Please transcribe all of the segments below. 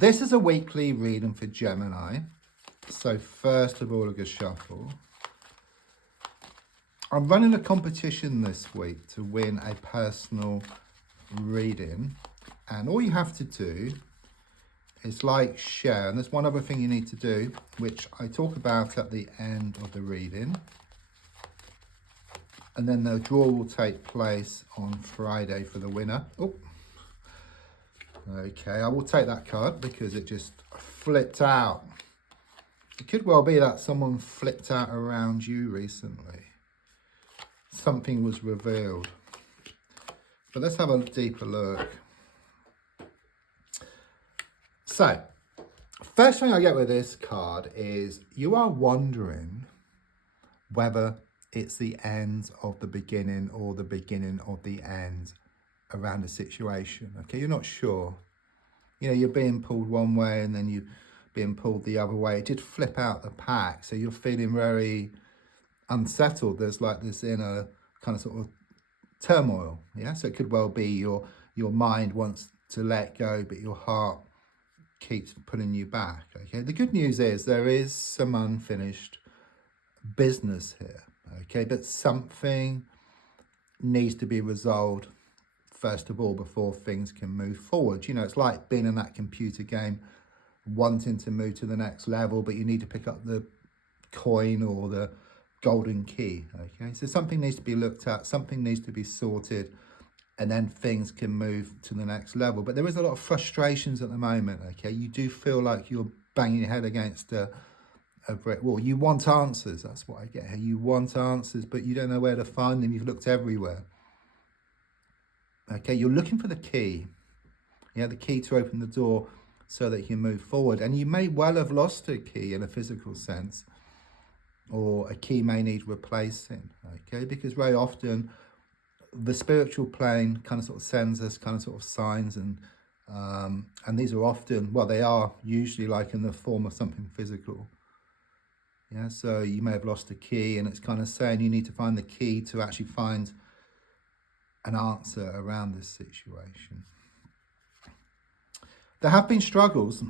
This is a weekly reading for Gemini. So first of all, a good shuffle. I'm running a competition this week to win a personal reading. And all you have to do is like, share. And there's one other thing you need to do, which I talk about at the end of the reading. And then the draw will take place on Friday for the winner. Oh, okay, I will take that card because it just flipped out. It could well be that someone flipped out around you recently. Something was revealed. But let's have a deeper look. So, first thing I get with this card is you are wondering whether it's the end of the beginning or the beginning of the end around a situation. Okay, you're not sure. You know, you're being pulled one way and then you're being pulled the other way. It did flip out the pack, so you're feeling very unsettled. There's like this inner kind of sort of turmoil. Yeah, so it could well be your mind wants to let go, but your heart keeps pulling you back. Okay, the good news is there is some unfinished business here. Okay, but something needs to be resolved first of all before things can move forward. You know, it's like being in that computer game, wanting to move to the next level, but you need to pick up the coin or the golden key. Okay, so something needs to be looked at, something needs to be sorted, and then things can move to the next level. But there is a lot of frustrations at the moment. Okay, you do feel like you're banging your head against a brick wall. You want answers. That's what I get here. You want answers, but you don't know where to find them. You've looked everywhere. Okay, you're looking for the key. Yeah, the key to open the door so that you can move forward. And you may well have lost a key in a physical sense, or a key may need replacing. Okay, because very often the spiritual plane kind of sort of sends us kind of sort of signs, and these are often, well, they are usually like in the form of something physical. Yeah, so you may have lost a key and it's kind of saying you need to find the key to actually find an answer around this situation. There have been struggles.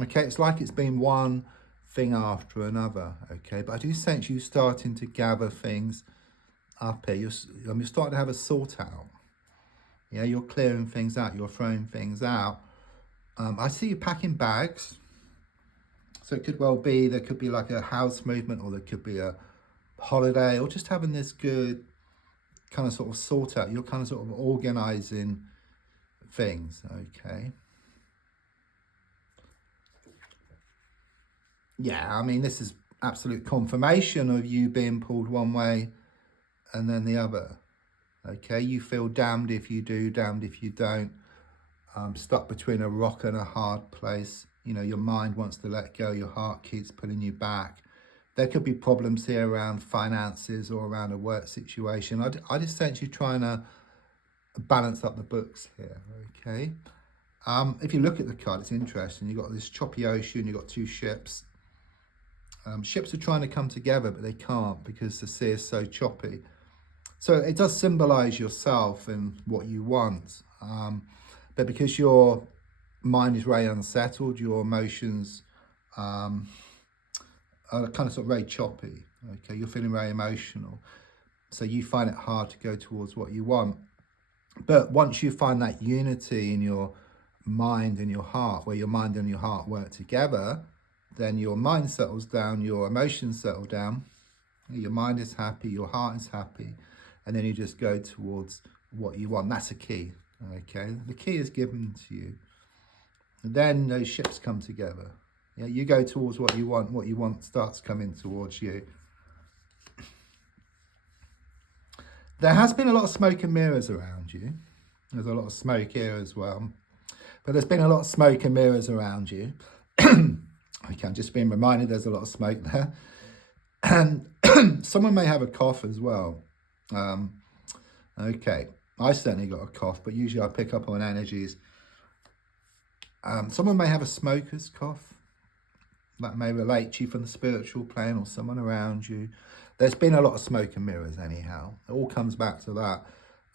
Okay, it's like it's been one thing after another. Okay, but I do sense you starting to gather things up here. You're starting to have a sort out. Yeah, you're clearing things out. You're throwing things out. I see you packing bags. So it could well be, there could be like a house movement, or there could be a holiday, or just having this good kind of sort of sort out. You're kind of sort of organizing things. Okay. Yeah, I mean, this is absolute confirmation of you being pulled one way and then the other. Okay, you feel damned if you do, damned if you don't. Stuck between a rock and a hard place. You know, your mind wants to let go, your heart keeps pulling you back. There could be problems here around finances or around a work situation. I just sense you trying to balance up the books here, okay? If you look at the card, it's interesting. You've got this choppy ocean, you've got two ships. Ships are trying to come together, but they can't because the sea is so choppy. So it does symbolize yourself and what you want. But because your mind is very unsettled, your emotions are kind of sort of very choppy. Okay, you're feeling very emotional. So you find it hard to go towards what you want. But once you find that unity in your mind and your heart, where your mind and your heart work together, then your mind settles down, your emotions settle down, your mind is happy, your heart is happy, and then you just go towards what you want. That's a key, okay? The key is given to you. And then those ships come together. Yeah, you go towards what you want starts coming towards you. There has been a lot of smoke and mirrors around you. There's a lot of smoke here as well. But there's been a lot of smoke and mirrors around you. Okay, I'm just being reminded there's a lot of smoke there. And someone may have a cough as well. Okay, I certainly got a cough, but usually I pick up on energies. Someone may have a smoker's cough. That may relate to you from the spiritual plane or someone around you. There's been a lot of smoke and mirrors anyhow. It all comes back to that.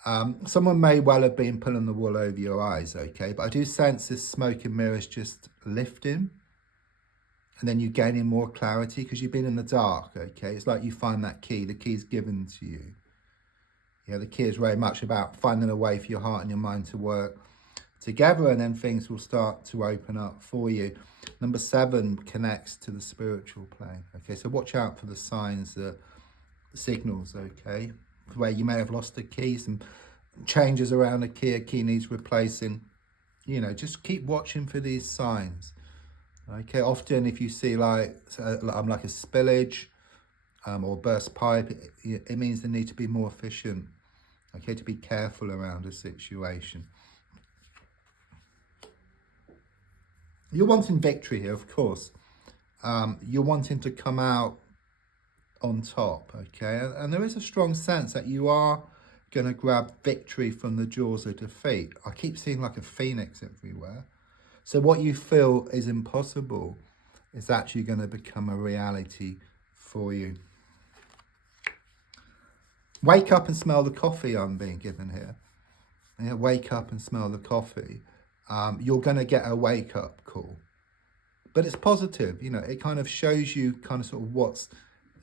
Someone may well have been pulling the wool over your eyes, okay? But I do sense this smoke and mirrors just lifting, and then you gaining more clarity because you've been in the dark, okay? It's like you find that key. The key's given to you. Yeah, the key is very much about finding a way for your heart and your mind to work together, and then things will start to open up for you. Number 7 connects to the spiritual plane. Okay, so watch out for the signs, the signals, okay, where you may have lost a key, some changes around a key needs replacing. You know, just keep watching for these signs. Okay, often if you see like a spillage or burst pipe, it means they need to be more efficient. Okay, to be careful around a situation. You're wanting victory here, of course. You're wanting to come out on top, okay? And there is a strong sense that you are going to grab victory from the jaws of defeat. I keep seeing like a phoenix everywhere. So what you feel is impossible is actually going to become a reality for you. Wake up and smell the coffee I'm being given here. Yeah, wake up and smell the coffee. You're going to get a wake up call. But it's positive, you know, it kind of shows you kind of sort of what's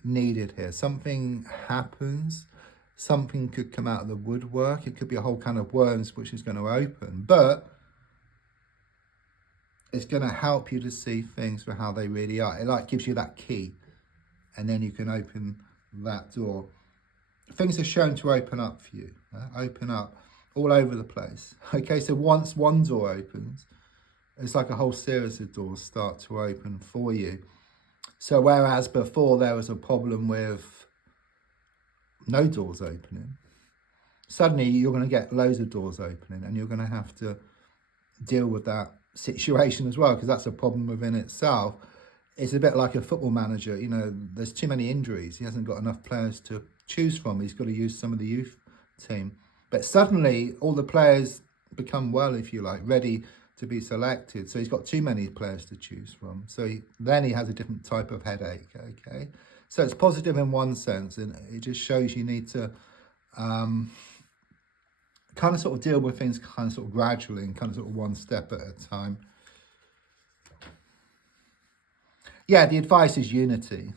needed here. Something happens, something could come out of the woodwork. It could be a whole kind of worms which is going to open, but it's going to help you to see things for how they really are. It like gives you that key, and then you can open that door. Things are shown to open up for you, open up all over the place. Okay, so once one door opens, it's like a whole series of doors start to open for you. So whereas before there was a problem with no doors opening, suddenly you're going to get loads of doors opening, and you're going to have to deal with that situation as well, because that's a problem within itself. It's a bit like a football manager, you know, there's too many injuries. He hasn't got enough players to choose from. He's got to use some of the youth team. But suddenly all the players become well, if you like, ready to be selected. So he's got too many players to choose from. So then he has a different type of headache, okay? So it's positive in one sense, and it just shows you need to kind of sort of deal with things kind of sort of gradually and kind of sort of one step at a time. Yeah, the advice is unity.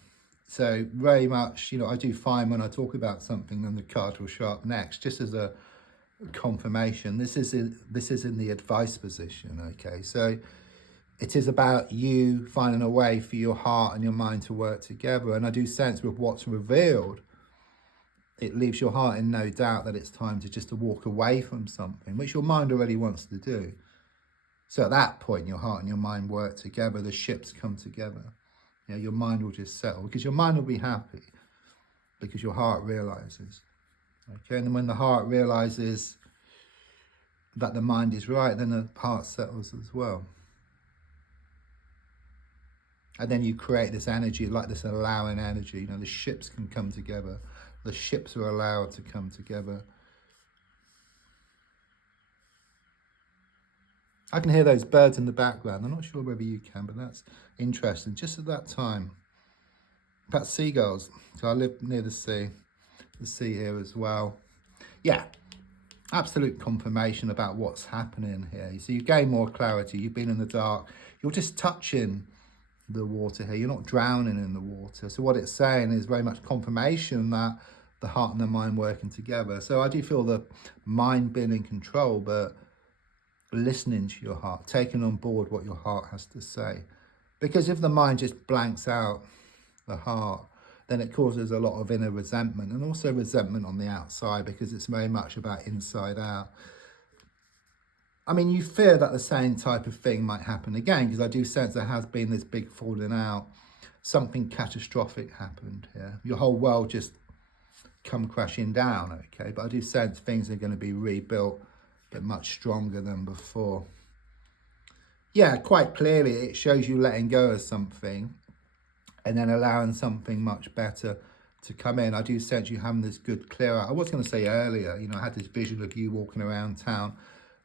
So very much, you know, I do find when I talk about something, then the card will show up next, just as a confirmation. This is in the advice position, okay? So it is about you finding a way for your heart and your mind to work together. And I do sense with what's revealed, it leaves your heart in no doubt that it's time to just to walk away from something, which your mind already wants to do. So at that point, your heart and your mind work together, the ships come together. You know, your mind will just settle, because your mind will be happy, because your heart realizes. Okay, and then when the heart realizes that the mind is right, then the heart settles as well. And then you create this energy, like this allowing energy. You know, the ships can come together. The ships are allowed to come together. I can hear those birds in the background. I'm not sure whether you can, but that's interesting. Just at that time, that's seagulls. So I live near the sea here as well. Yeah, absolute confirmation about what's happening here. So you gain more clarity. You've been in the dark. You're just touching the water here. You're not drowning in the water. So what it's saying is very much confirmation that the heart and the mind working together. So I do feel the mind being in control, but listening to your heart, taking on board what your heart has to say. Because if the mind just blanks out the heart, then it causes a lot of inner resentment, and also resentment on the outside, because it's very much about inside out. I mean, you fear that the same type of thing might happen again, because I do sense there has been this big falling out. Something catastrophic happened here. Your whole world just come crashing down, okay? But I do sense things are going to be rebuilt, but much stronger than before. Yeah, quite clearly it shows you letting go of something and then allowing something much better to come in. I do sense you having this good clear out. I was going to say earlier, you know, I had this vision of you walking around town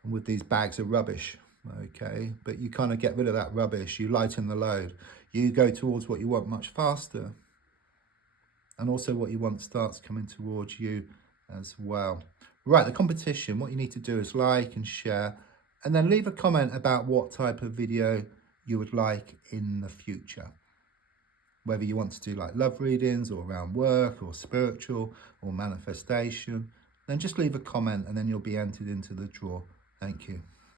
with these bags of rubbish, okay? But you kind of get rid of that rubbish, you lighten the load, you go towards what you want much faster. And also what you want starts coming towards you as well. Right, the competition, what you need to do is like and share, and then leave a comment about what type of video you would like in the future. Whether you want to do like love readings or around work or spiritual or manifestation, then just leave a comment and then you'll be entered into the draw. Thank you.